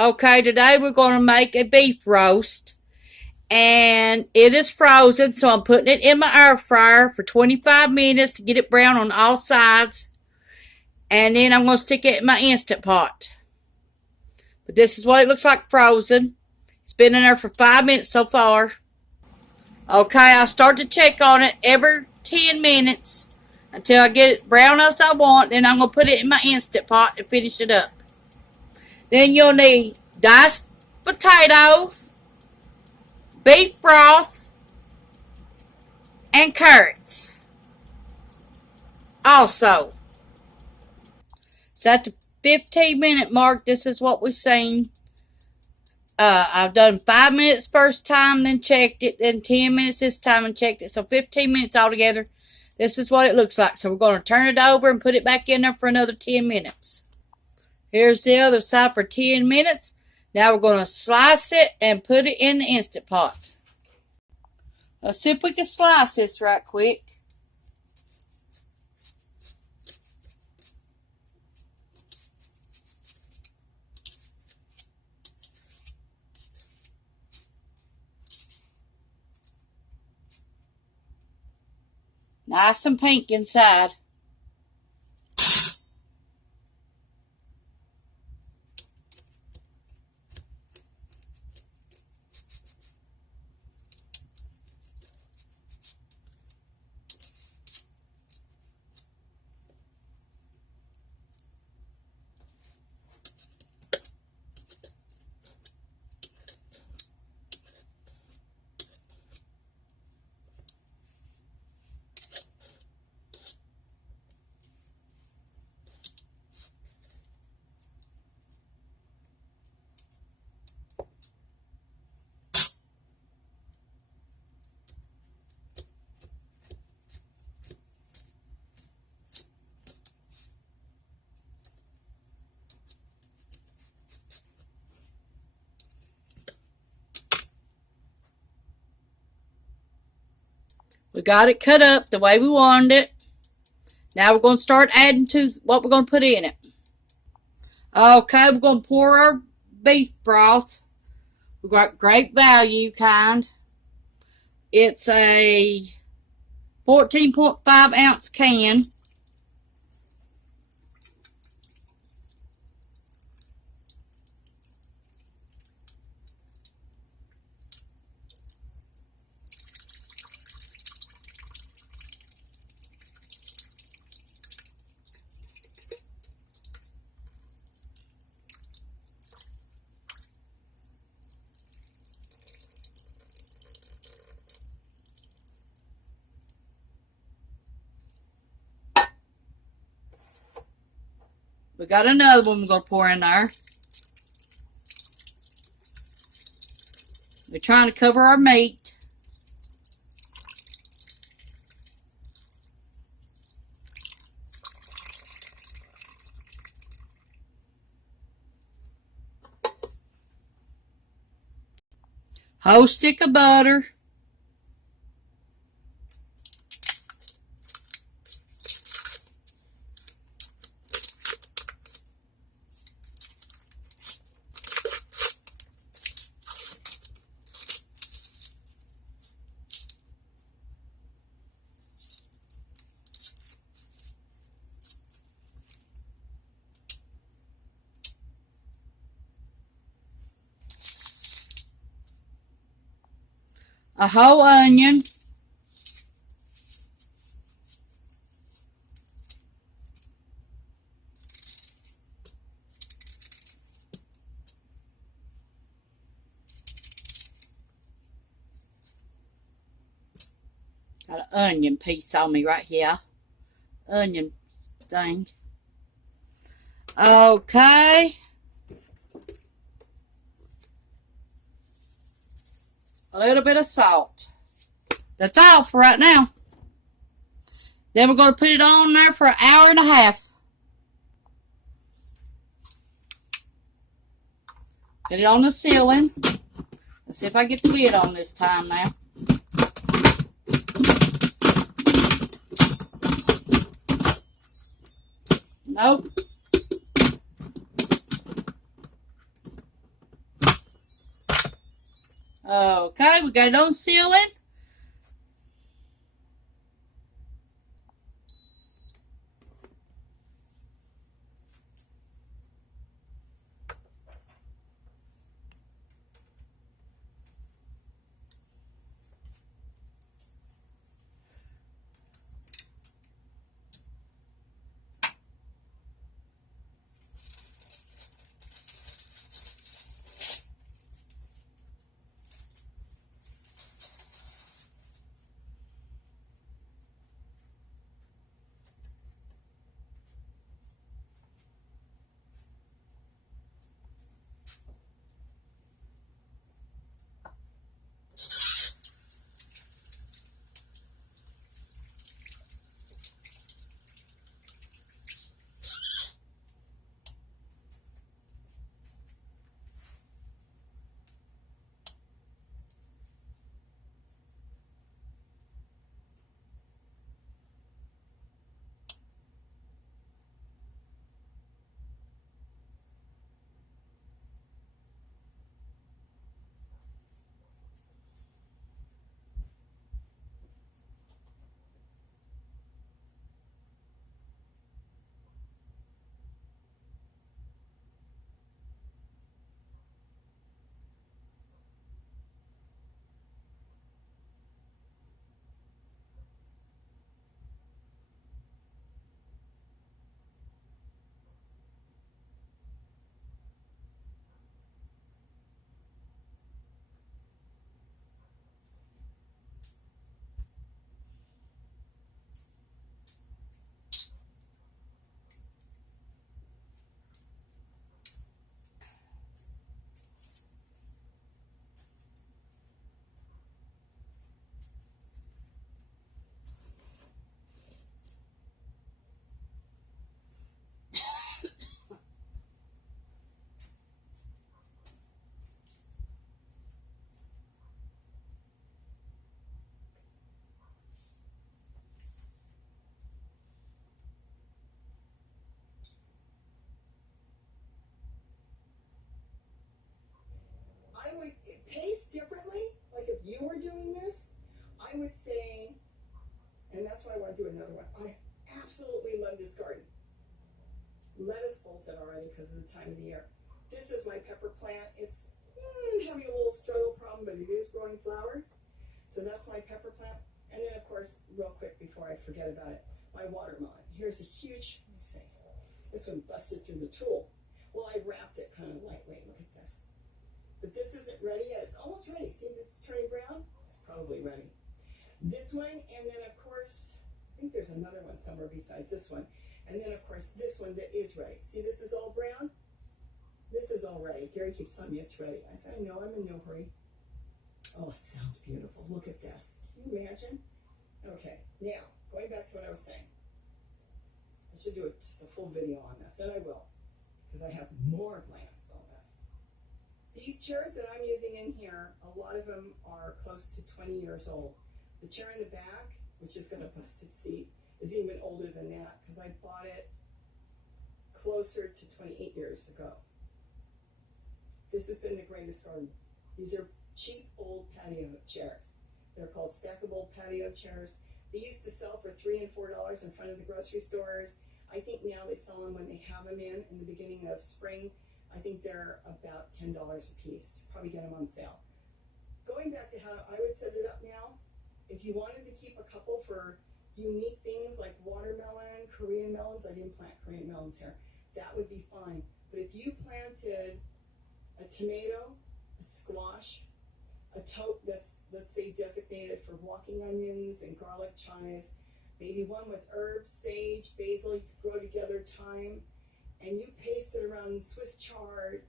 Okay, today we're going to make a beef roast. And it is frozen, so I'm putting it in my air fryer for 25 minutes to get it brown on all sides. And then I'm going to stick it in my Instant Pot. But this is what it looks like frozen. It's been in there for 5 minutes so far. Okay, I start to check on it every 10 minutes until I get it brown as I want. Then I'm going to put it in my Instant Pot and finish it up. Then you'll need diced potatoes, beef broth, and carrots. Also, so at the 15-minute mark, this is what we've seen. I've done 5 minutes first time, then checked it, then 10 minutes this time and checked it. So 15 minutes altogether. This is what it looks like. So we're going to turn it over and put it back in there for another 10 minutes. Here's the other side for 10 minutes. Now we're going to slice it and put it in the Instant Pot. Let's see if we can slice this right quick. Nice and pink inside. We got it cut up the way we wanted it. Now we're going to start adding to what we're going to put in it. Okay, we're going to pour our beef broth. We've got Great Value kind. It's a 14.5 ounce can. We got another one we're going to pour in there. We're trying to cover our meat. Whole stick of butter. A whole onion. Got an onion piece on me right here. Onion thing. Okay. A little bit of salt. That's all for right now. Then we're going to put it on there for an hour and a half. Put it on the ceiling. Let's see if I get the lid on this time now. Nope. Okay, we got it on sealing. I would pace differently. Like if you were doing this, I would say, and that's why I want to do another one. I absolutely love this garden. Lettuce bolted already because of the time of the year. This is my pepper plant. It's having a little struggle problem, but it is growing flowers. So that's my pepper plant. And then, of course, real quick before I forget about it, my watermelon. Here's a huge, let me see, this one busted through the tool. Well, I wrapped it kind of lightweight. Look at this. But this isn't ready yet. It's almost ready. See, it's turning brown. It's probably ready. This one, and then, of course, I think there's another one somewhere besides this one. And then, of course, this one that is ready. See, this is all brown. This is all ready. Gary keeps telling me it's ready. I said, I know, I'm in no hurry. Oh, it sounds beautiful. Look at this. Can you imagine? Okay, now, going back to what I was saying. I should do just a full video on this, and I will, because I have more plans on this. These chairs that I'm using in here, a lot of them are close to 20 years old. The chair in the back, which is going to bust its seat, is even older than that, because I bought it closer to 28 years ago. This has been the greatest garden. These are cheap old patio chairs. They're called stackable patio chairs. They used to sell for $3 and $4 in front of the grocery stores. I think now they sell them when they have them in the beginning of spring. I think they're about $10 a piece. Probably get them on sale. Going back to how I would set it up now, if you wanted to keep a couple for unique things like watermelon, Korean melons, I didn't plant Korean melons here, that would be fine. But if you planted a tomato, a squash, a tote that's, let's say, designated for walking onions and garlic chives, maybe one with herbs, sage, basil, you could grow together, thyme, and you paste it around Swiss chard,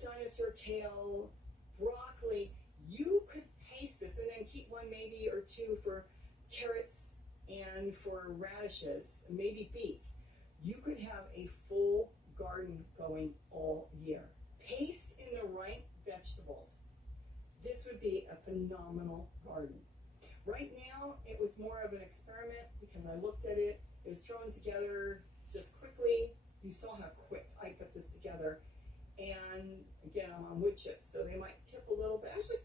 dinosaur tail, broccoli, you could paste this and then keep one maybe or two for carrots and for radishes, maybe beets. You could have a full garden going all year. Paste in the right vegetables. This would be a phenomenal garden. Right now, it was more of an experiment because I looked at it. It was thrown together just quickly. You saw how quick I put this together. And again, I'm on wood chips, so they might tip a little bit. Actually,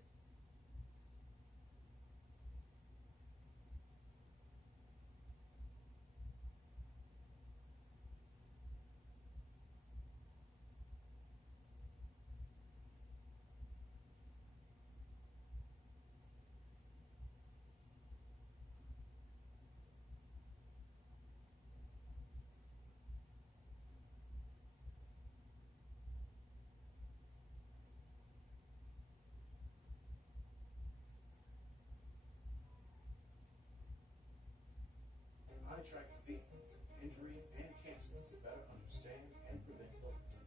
I track diseases, injuries, and cancers to better understand and prevent illness.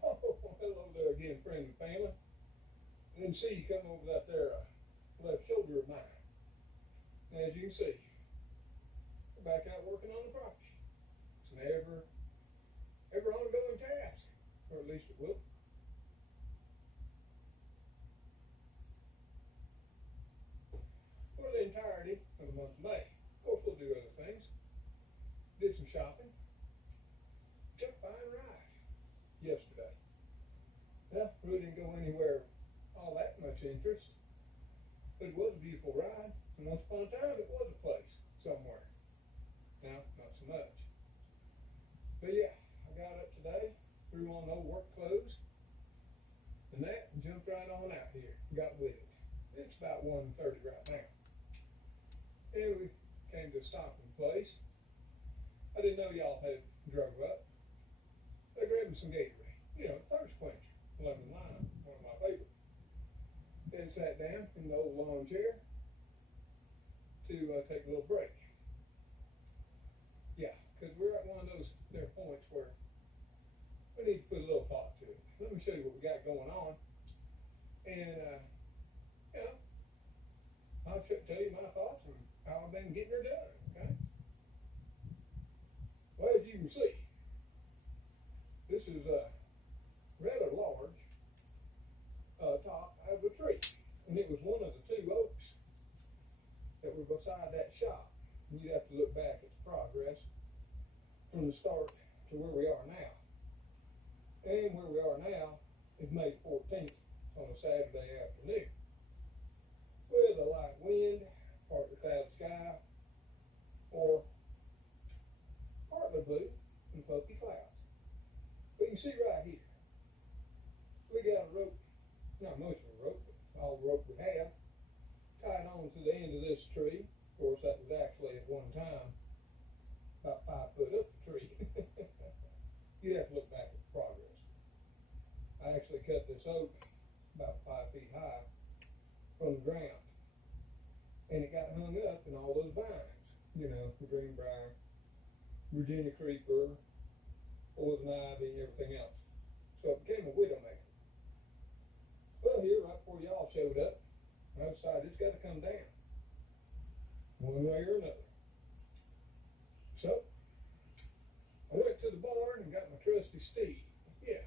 Oh, hello there again, friend and family. Didn't see you coming over that there left shoulder of mine. And as you can see, we're back out working on the property. It's an ever ongoing task, or at least it will. For the entirety of the month of May. Of course, we'll do other things. Did some shopping. Took a fine ride yesterday. Well, really didn't go anywhere all that much interest. But it was a beautiful ride, and once upon a time it was a place somewhere. Now, not so much. But yeah, I got up today, threw on old work clothes, and that, and jumped right on out here, got with it. It's about 1:30 right now. And we came to a stopping place. I didn't know y'all had drove up. I grabbed me some Gatorade, thirst quencher, lemon lime, one of my favorites. Then sat down in the old lawn chair to take a little break. Yeah, because we're at one of those there points where we need to put a little thought to it. Let me show you what we got going on. And, I'll tell you my thoughts and how I've been getting her done, okay? Well, as you can see, this is a rather large top of a tree. And it was one of the two oaks that were beside that shop. And you'd have to look back at the progress from the start to where we are now. And where we are now is May 14th on a Saturday afternoon. With a light wind, partly cloud sky, or partly blue and puffy clouds. But you can see right here, we got a rope, not much of a rope, but all the rope we have, tied on to the end of this tree. Of course, that was actually at one time about 5 foot up the tree. You'd have to look back at the progress. I actually cut this oak about 5 feet high from the ground. And it got hung up in all those vines, the greenbrier, Virginia creeper, poison ivy, and everything else. So it became a widowmaker. Well, here, right before y'all showed up, I decided it's got to come down, one way or another. So I went to the barn and got my trusty steed. Yeah.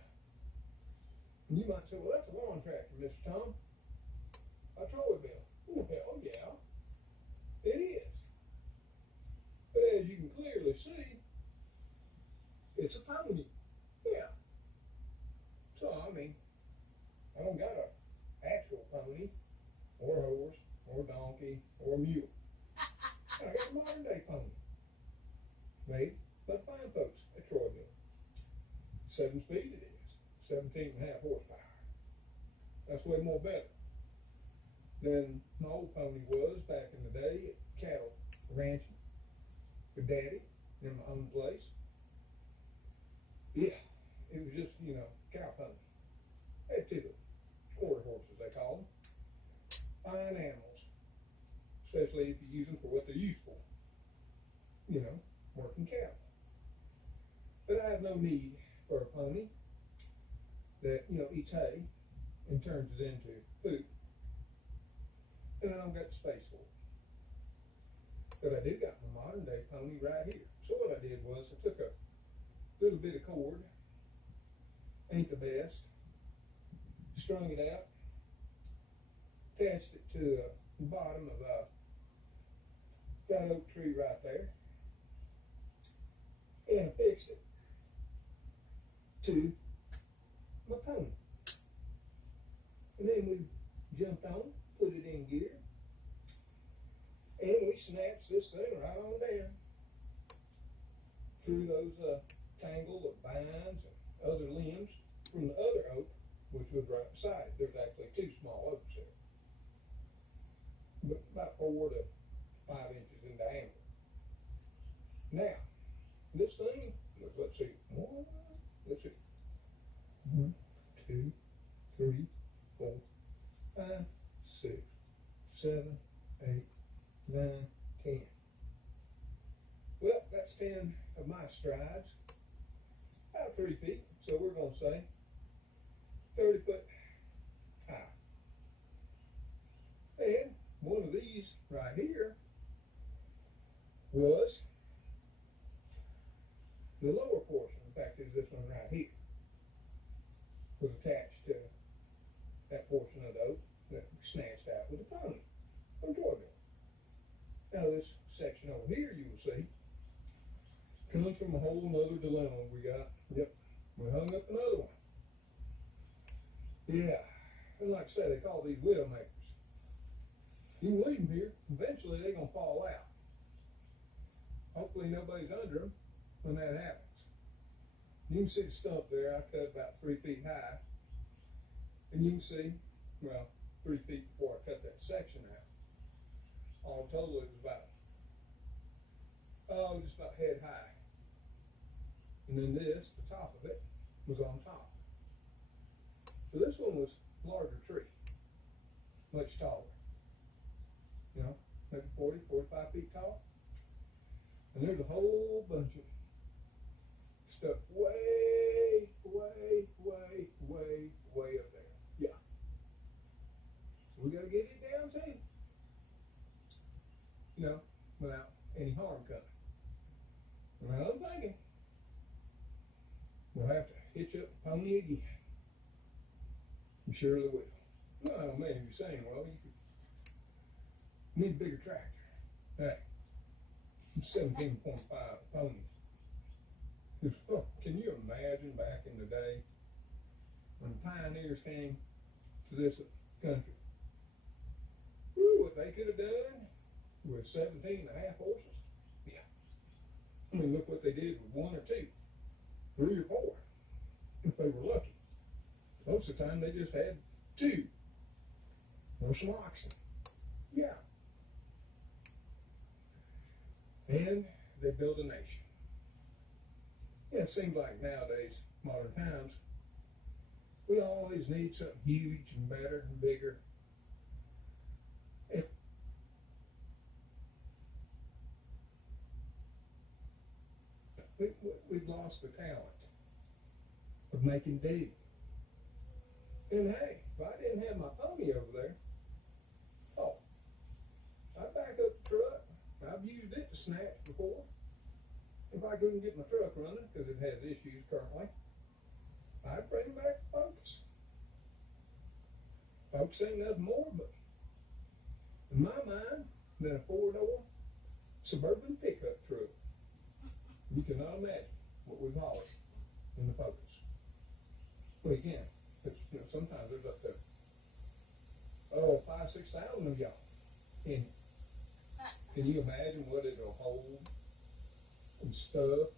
And you might say, well, that's a lawn tractor, Mr. Tom. A trolley bill. Well, hell yeah. It is. But as you can clearly see, it's a pony. Yeah. So, I don't got an actual pony, or horse, or donkey, or mule. I got a modern day pony. Made by fine folks at Troyville. 7 speed it is. 17.5 horsepower. That's way more better than my old pony was back in the day at cattle ranching with Daddy in my own place. Yeah, it was just, cow pony. Had 2 quarter horses, they call them. Fine animals, especially if you use them for what they're used for. Working cattle. But I have no need for a pony that, eats hay and turns it into food. And I don't got the space for it. But I do got my modern day pony right here. So what I did was I took a little bit of cord, ain't the best, strung it out, attached it to the bottom of that oak tree right there, to my pony. And then we jumped on, put it in gear, and we snatched this thing right on down through those tangle of vines and other limbs from the other oak, which was right beside it. There's actually two small oaks there, but about 4 to 5 inches in diameter. Now, this thing, let's see, let's see, 1, 2, 3, 4, 5, 6, 7, 8, 9, 10. Well, that's 10 of my strides, about 3 feet, so we're going to say 30 foot high. And one of these right here was the lower portion. In fact, is this one right here was attached to that portion of the oak that we snatched out with the pony from Georgia. Now this section over here, you will see, comes from a whole nother dilemma we got. Yep, we hung up another one. Yeah, and like I said, they call these widow makers. You can leave them here. Eventually, they're gonna fall out. Hopefully, nobody's under them when that happens. You can see the stump there. I cut about 3 feet high, and you can see, well, 3 feet before I cut that section out. All total, it was about, just about head high. And then this, the top of it, was on top. So this one was larger tree, much taller. You know, maybe 40, 45 feet tall. And there's a whole bunch of stuff way up there. Yeah. So we gotta get it down too. You know, without any harm coming. And I'm thinking, we'll have to hitch up the pony again. We surely will. Well, man, you're saying, well, you could need a bigger tractor. Hey, 17.5 ponies. Can you imagine back in the day when pioneers came to this country? Woo, what they could have done with 17 and a half horses? Yeah. I mean, look what they did with 1 or 2, 3 or 4, if they were lucky. Most of the time, they just had 2 or some oxen. Yeah. And they built a nation. Yeah, it seems like nowadays, modern times, we always need something huge and better and bigger. We've lost the talent of making do. And hey, if I didn't have my pony over there, I'd back up the truck. I've used it to snatch before. If I couldn't get my truck running, because it has issues currently, I'd bring it back to Focus. Focus ain't nothing more but, in my mind, than a 4-door suburban pickup truck. You cannot imagine what we've hauled in the Focus. Well, you can. You know, sometimes there's up to 5,000-6,000 of y'all in it. Can you imagine what it'll hold and stuff?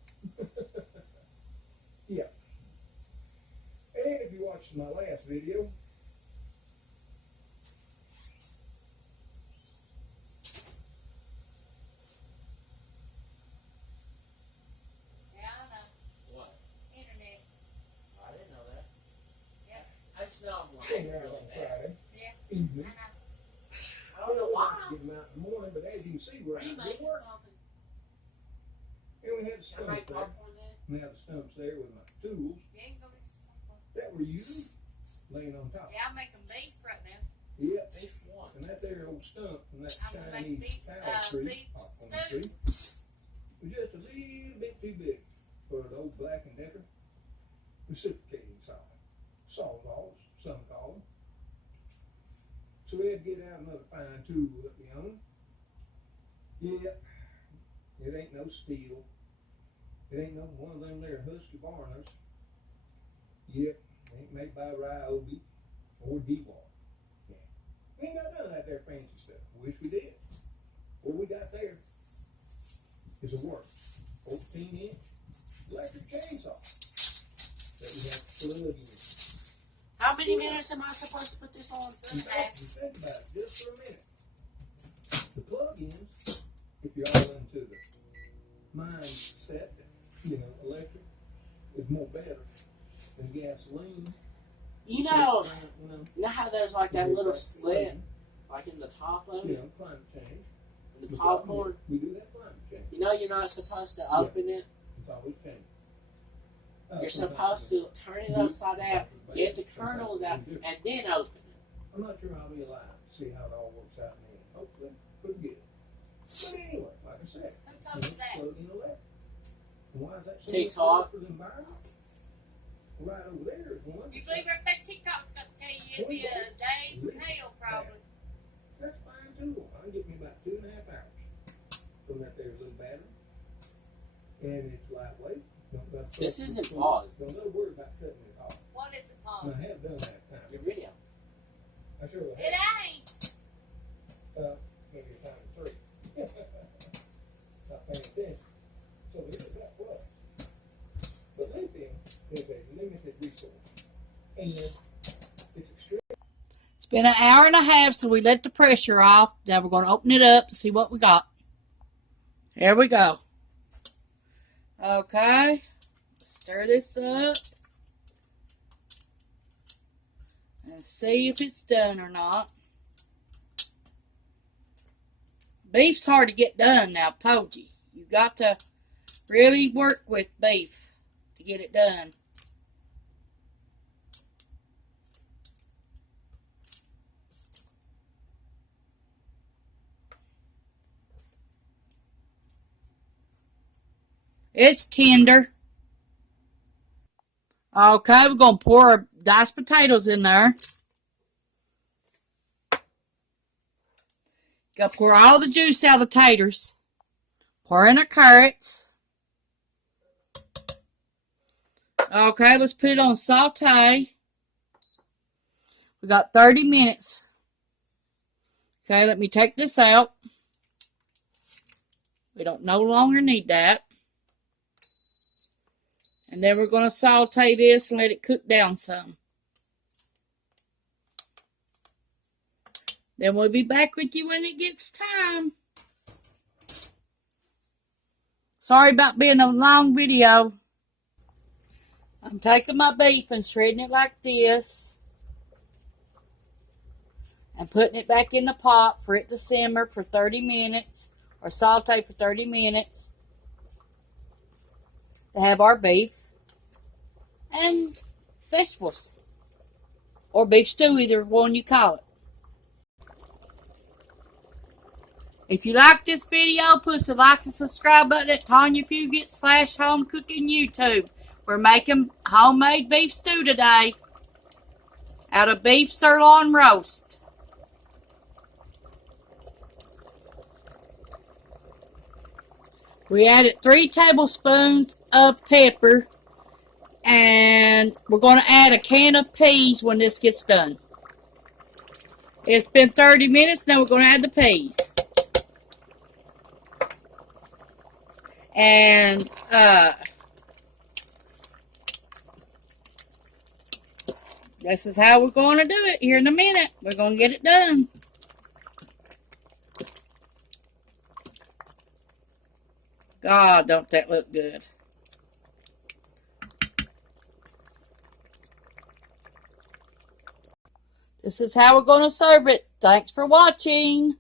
Yeah. And if you watched my last video, came out on Friday evening. I don't know why. Get them out in the morning, but as you can see, we're out doing work. And we had the stumps there. And I have the stumps there with my tools that were used laying on top. Yeah, I'll make them beef right now. Yeah. Beef one. And that there old stump from that I'm gonna make Chinese beef, power tree, beef popcorn stew. tree, was just a little bit too big for the old Black and Decker reciprocating saw. Sawzalls, some call them. So we had to get out another fine tool that we own. Yeah, it ain't no steel. It ain't no one of them there Husky Barners. Yep, ain't made by Ryobi or D-Bar. Yeah. We ain't got none of that there fancy stuff. Wish we did. What we got there is a work 14-inch electric chainsaw that we have to plug in. How many minutes am I supposed to put this on? You think about it just for a minute. The plug-ins, if you're all into the mindset that, electric is more better than gasoline. You know how there's like that little slit, like in the top of it, Climate change. in the popcorn? We do that climate change. You know you're not supposed to open it. It's always changing. You're supposed to turn it upside down, get the kernels out, and then open it. I'm not sure I'll be alive to see how it all works out in the end. Hopefully, pretty good. But anyway, like I said, plug in electric. And why is that so much TikTok. better for the environment? Right over there is one. You believe everything TikTok's going to tell you? It'd be a day from hell, probably. That's fine too. I'll give me about 2.5 hours from that there's little battery. And it's lightweight. This isn't paused. Don't ever worry about cutting it off. What is it I called? have done that time. Your video. I sure have. It ain't. Maybe a time of 3. Not paying attention. So there is that plus. But lithium is a limited resource. And it's extreme. It's been an hour and a half, so we let the pressure off. Now we're going to open it up and see what we got. Here we go. Okay. Stir this up. And see if it's done or not. Beef's hard to get done now, I've told you. You got to really work with beef to get it done. It's tender. Okay, we're going to pour our diced potatoes in there. Got to pour all the juice out of the taters. Pour in our carrots. Okay, let's put it on saute. We got 30 minutes. Okay, let me take this out. We don't no longer need that. And then we're going to saute this and let it cook down some. Then we'll be back with you when it gets time. Sorry about being a long video. I'm taking my beef and shredding it like this. And putting it back in the pot for it to simmer for 30 minutes. Or saute for 30 minutes. To have our beef. And vegetables. Or beef stew, either one you call it. If you like this video, push the like and subscribe button at Tawynia Fugate / Home Cooking YouTube. We're making homemade beef stew today. Out of beef sirloin roast. We added 3 tablespoons of pepper. And we're going to add a can of peas when this gets done. It's been 30 minutes. Now we're going to add the peas. And this is how we're going to do it here in a minute. We're going to get it done. God, don't that look good. This is how we're going to serve it. Thanks for watching.